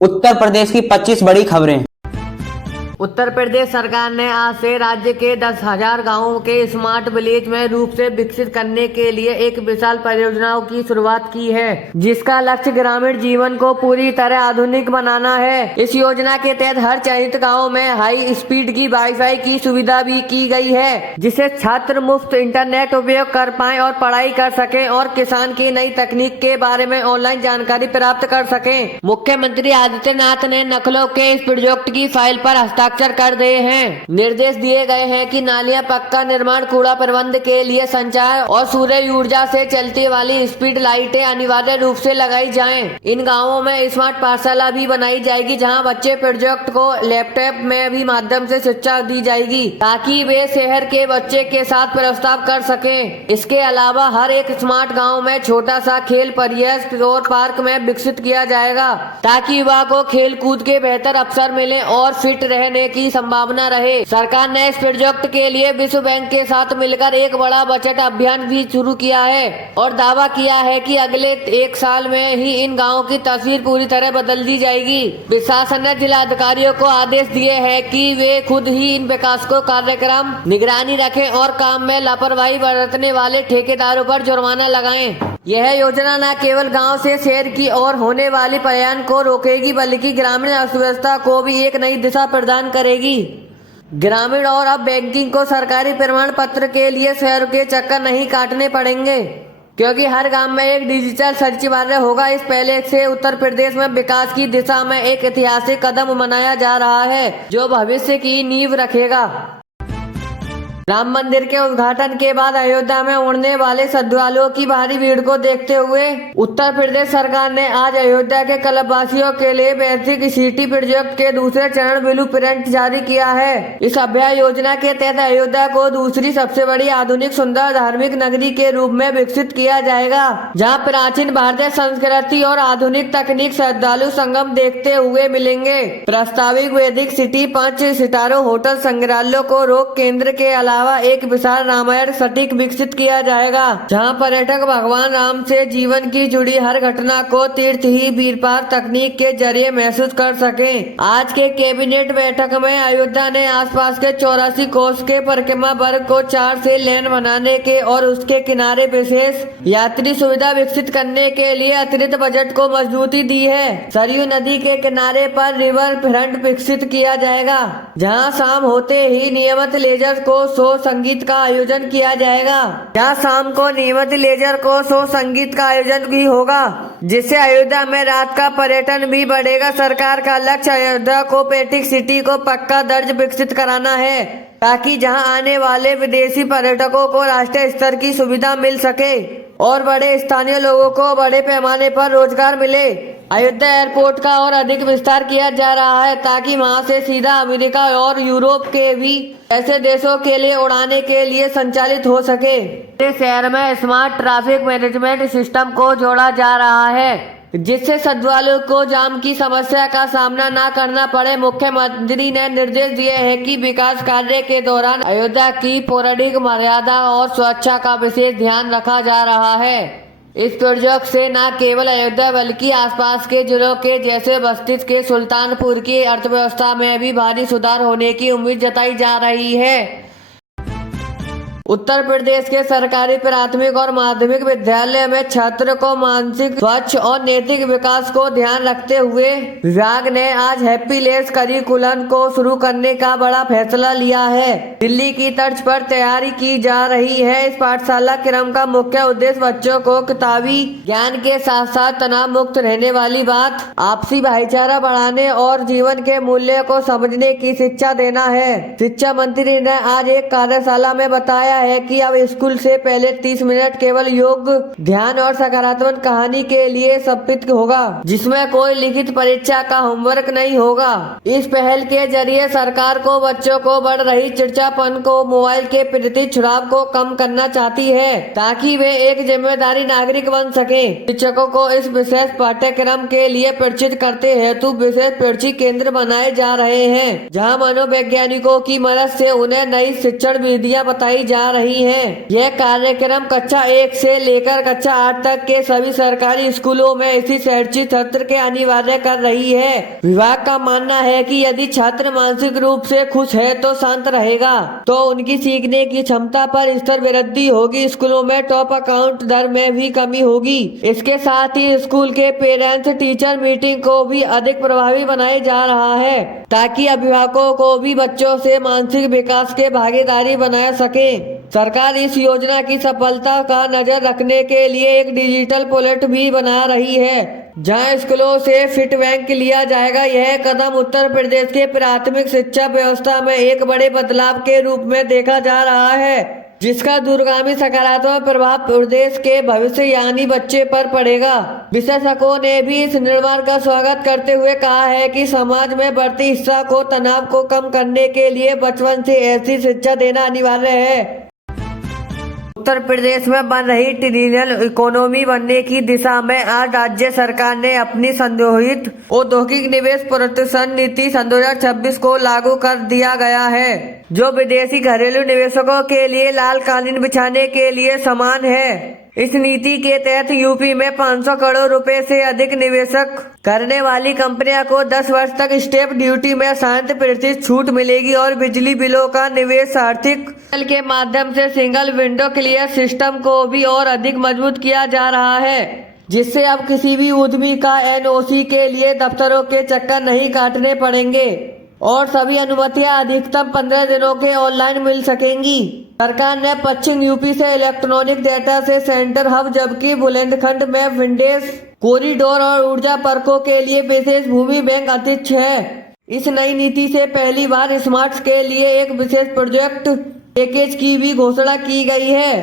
उत्तर प्रदेश की 25 बड़ी खबरें। उत्तर प्रदेश सरकार ने आज से राज्य के 10,000 गांवों के स्मार्ट विलेज में रूप से विकसित करने के लिए एक विशाल परियोजनाओं की शुरुआत की है, जिसका लक्ष्य ग्रामीण जीवन को पूरी तरह आधुनिक बनाना है। इस योजना के तहत हर चयनित गांव में हाई स्पीड की वाईफाई की सुविधा भी की गई है, जिससे छात्र मुफ्त इंटरनेट उपयोग कर पाए और पढ़ाई कर सके और किसान की नई तकनीक के बारे में ऑनलाइन जानकारी प्राप्त कर सके। मुख्यमंत्री आदित्यनाथ ने नकलों के इस प्रोजेक्ट की फाइल पर हस्ताक्षर कर दिए हैं। निर्देश दिए गए हैं कि नालियां, पक्का निर्माण, कूड़ा प्रबंध के लिए संचार और सूर्य ऊर्जा से चलती वाली स्पीड लाइटें अनिवार्य रूप से लगाई जाएं। इन गांवों में स्मार्ट पाठशाला भी बनाई जाएगी, जहां बच्चे प्रोजेक्ट को लैपटॉप में भी माध्यम से शिक्षा दी जाएगी, ताकि वे शहर के बच्चे के साथ प्रस्ताव कर सकें। इसके अलावा हर एक स्मार्ट गाँव में छोटा सा खेल परिसर और पार्क में विकसित किया जाएगा, ताकि युवा को खेल कूद के बेहतर अवसर मिले और फिट रहने की संभावना रहे। सरकार ने इस प्रोजेक्ट के लिए विश्व बैंक के साथ मिलकर एक बड़ा बजट अभियान भी शुरू किया है और दावा किया है कि अगले 1 साल में ही इन गाँवों की तस्वीर पूरी तरह बदल दी जाएगी। प्रशासन ने जिलाधिकारियों को आदेश दिए हैं कि वे खुद ही इन विकास को कार्यक्रम निगरानी रखें और काम में लापरवाही बरतने वाले ठेकेदारों पर जुर्माना लगाएं। यह योजना न केवल गांव से शहर की ओर होने वाली पलायन को रोकेगी, बल्कि ग्रामीण अर्थव्यवस्था को भी एक नई दिशा प्रदान करेगी। ग्रामीण और अब बैंकिंग को सरकारी प्रमाण पत्र के लिए शहर के चक्कर नहीं काटने पड़ेंगे, क्योंकि हर गांव में एक डिजिटल सचिवालय होगा। इस पहले से उत्तर प्रदेश में विकास की दिशा में एक ऐतिहासिक कदम मनाया जा रहा है, जो भविष्य की नींव रखेगा। राम मंदिर के उद्घाटन के बाद अयोध्या में उमड़ने वाले श्रद्धालुओं की भारी भीड़ को देखते हुए उत्तर प्रदेश सरकार ने आज अयोध्या के कल्पवासियों के लिए बेसिक सिटी प्रोजेक्ट के दूसरे चरण ब्लू प्रिंट जारी किया है। इस अभ्यास योजना के तहत अयोध्या को दूसरी सबसे बड़ी आधुनिक सुंदर धार्मिक नगरी के रूप में विकसित किया जाएगा, जहाँ प्राचीन भारतीय संस्कृति और आधुनिक तकनीक श्रद्धालु संगम देखते हुए मिलेंगे। प्रस्तावित वैदिक सिटी 5 सितारों होटल संग्रहालयों को रोक केंद्र के अलावा एक विशाल रामायण सटीक विकसित किया जाएगा, जहां पर्यटक भगवान राम से जीवन की जुड़ी हर घटना को तीर्थ ही वीरपार तकनीक के जरिए महसूस कर सकें। आज के कैबिनेट बैठक में अयोध्या ने आसपास के 84 कोस के परिक्रमा वर्ग को 4 से लेन बनाने के और उसके किनारे विशेष यात्री सुविधा विकसित करने के लिए अतिरिक्त बजट को मजबूती दी है। सरयू नदी के किनारे पर रिवर फ्रंट विकसित किया जाएगा, जहां शाम होते ही नियमित लेजर को शो संगीत का आयोजन किया जाएगा। यहाँ शाम को नियमित लेजर को शो संगीत का आयोजन भी होगा, जिससे अयोध्या में रात का पर्यटन भी बढ़ेगा। सरकार का लक्ष्य अयोध्या को पैट्रिक सिटी को पक्का दर्ज विकसित कराना है, ताकि जहां आने वाले विदेशी पर्यटकों को राष्ट्रीय स्तर की सुविधा मिल सके और बड़े स्थानीय लोगों को बड़े पैमाने पर रोजगार मिले। अयोध्या एयरपोर्ट का और अधिक विस्तार किया जा रहा है, ताकि वहां से सीधा अमेरिका और यूरोप के भी ऐसे देशों के लिए उड़ाने के लिए संचालित हो सके। इस शहर में स्मार्ट ट्रैफिक मैनेजमेंट सिस्टम को जोड़ा जा रहा है, जिससे श्रद्धालुओं को जाम की समस्या का सामना न करना पड़े। मुख्यमंत्री ने निर्देश दिए हैं कि विकास कार्य के दौरान अयोध्या की पौराणिक मर्यादा और सुरक्षा का विशेष ध्यान रखा जा रहा है। इस प्रोजेक्ट से न केवल अयोध्या बल्कि आसपास के जिलों के जैसे बस्ती के सुल्तानपुर की अर्थव्यवस्था में भी भारी सुधार होने की उम्मीद जताई जा रही है। उत्तर प्रदेश के सरकारी प्राथमिक और माध्यमिक विद्यालय में छात्र को मानसिक, स्वच्छ और नैतिक विकास को ध्यान रखते हुए विभाग ने आज हैप्पीनेस करिकुलम को शुरू करने का बड़ा फैसला लिया है। दिल्ली की तर्ज पर तैयारी की जा रही है। इस पाठशाला क्रम का मुख्य उद्देश्य बच्चों को किताबी ज्ञान के साथ साथ तनाव मुक्त रहने वाली बात, आपसी भाईचारा बढ़ाने और जीवन के मूल्य को समझने की शिक्षा देना है। शिक्षा मंत्री ने आज एक कार्यशाला में बताया है कि अब स्कूल से पहले 30 मिनट केवल योग, ध्यान और सकारात्मक कहानी के लिए समर्पित होगा, जिसमें कोई लिखित परीक्षा का होमवर्क नहीं होगा। इस पहल के जरिए सरकार को बच्चों को बढ़ रही चिड़चिड़ापन को, मोबाइल के प्रति जुड़ाव को कम करना चाहती है, ताकि वे एक जिम्मेदारी नागरिक बन सके। शिक्षकों को इस विशेष पाठ्यक्रम के लिए परिचित करते हेतु विशेष प्रशिक्षण केंद्र बनाए जा रहे हैं, जहाँ मनोवैज्ञानिकों की मदद से उन्हें नई शिक्षण विधियाँ बताई जा जा रही हैं। यह कार्यक्रम कक्षा 1 से लेकर कक्षा 8 तक के सभी सरकारी स्कूलों में इसी शैक्षिक सत्र के अनिवार्य कर रही है। विभाग का मानना है कि यदि छात्र मानसिक रूप से खुश है तो शांत रहेगा तो उनकी सीखने की क्षमता पर स्तर वृद्धि होगी। स्कूलों में टॉप अकाउंट दर में भी कमी होगी। इसके साथ ही स्कूल के पेरेंट्स टीचर मीटिंग को भी अधिक प्रभावी बनाया जा रहा है ताकि अभिभावकों को भी बच्चों से मानसिक विकास के भागीदारी बना सके। सरकार इस योजना की सफलता का नजर रखने के लिए एक डिजिटल पोर्टल भी बना रही है जहां स्कूलों से फीडबैक लिया जाएगा। यह कदम उत्तर प्रदेश के प्राथमिक शिक्षा व्यवस्था में एक बड़े बदलाव के रूप में देखा जा रहा है जिसका दूरगामी सकारात्मक प्रभाव प्रदेश के भविष्य यानी बच्चे पर पड़ेगा। विशेषज्ञों ने भी इस निर्णय का स्वागत करते हुए कहा है कि समाज में बढ़ती हिंसा को तनाव को कम करने के लिए बचपन से ऐसी शिक्षा देना अनिवार्य है। उत्तर प्रदेश में बन रही ट्रिलियन इकोनॉमी बनने की दिशा में आज राज्य सरकार ने अपनी संशोधित औद्योगिक निवेश प्रोत्साहन नीति 2026 को लागू कर दिया गया है जो विदेशी घरेलू निवेशकों के लिए लाल कालीन बिछाने के लिए समान है। इस नीति के तहत यूपी में 500 करोड़ रुपए से अधिक निवेशक करने वाली कंपनियों को 10 वर्ष तक स्टैंप ड्यूटी में 60% छूट मिलेगी और बिजली बिलों का निवेश आर्थिक के माध्यम से सिंगल विंडो क्लियर सिस्टम को भी और अधिक मजबूत किया जा रहा है जिससे अब किसी भी उद्यमी का एनओसी के लिए दफ्तरों के चक्कर नहीं काटने पड़ेंगे और सभी अनुमतियां अधिकतम 15 दिनों के ऑनलाइन मिल सकेंगी। सरकार ने पश्चिम यूपी से इलेक्ट्रॉनिक डेटा से सेंटर हब जबकि बुंदेलखंड में विंडेज कॉरिडोर और ऊर्जा पार्कों के लिए विशेष भूमि बैंक अध्यक्ष है। इस नई नीति से पहली बार स्मार्ट के लिए एक विशेष प्रोजेक्ट पैकेज की भी घोषणा की गई है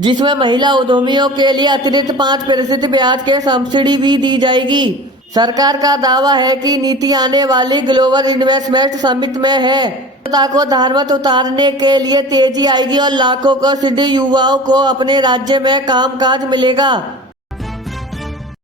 जिसमें महिला उद्यमियों के लिए अतिरिक्त 5% ब्याज के सब्सिडी भी दी जाएगी। सरकार का दावा है कि नीति आने वाली ग्लोबल इन्वेस्टमेंट समिट में है को धारमत उतारने के लिए तेजी आएगी और लाखों को सीधे युवाओं को अपने राज्य में कामकाज मिलेगा।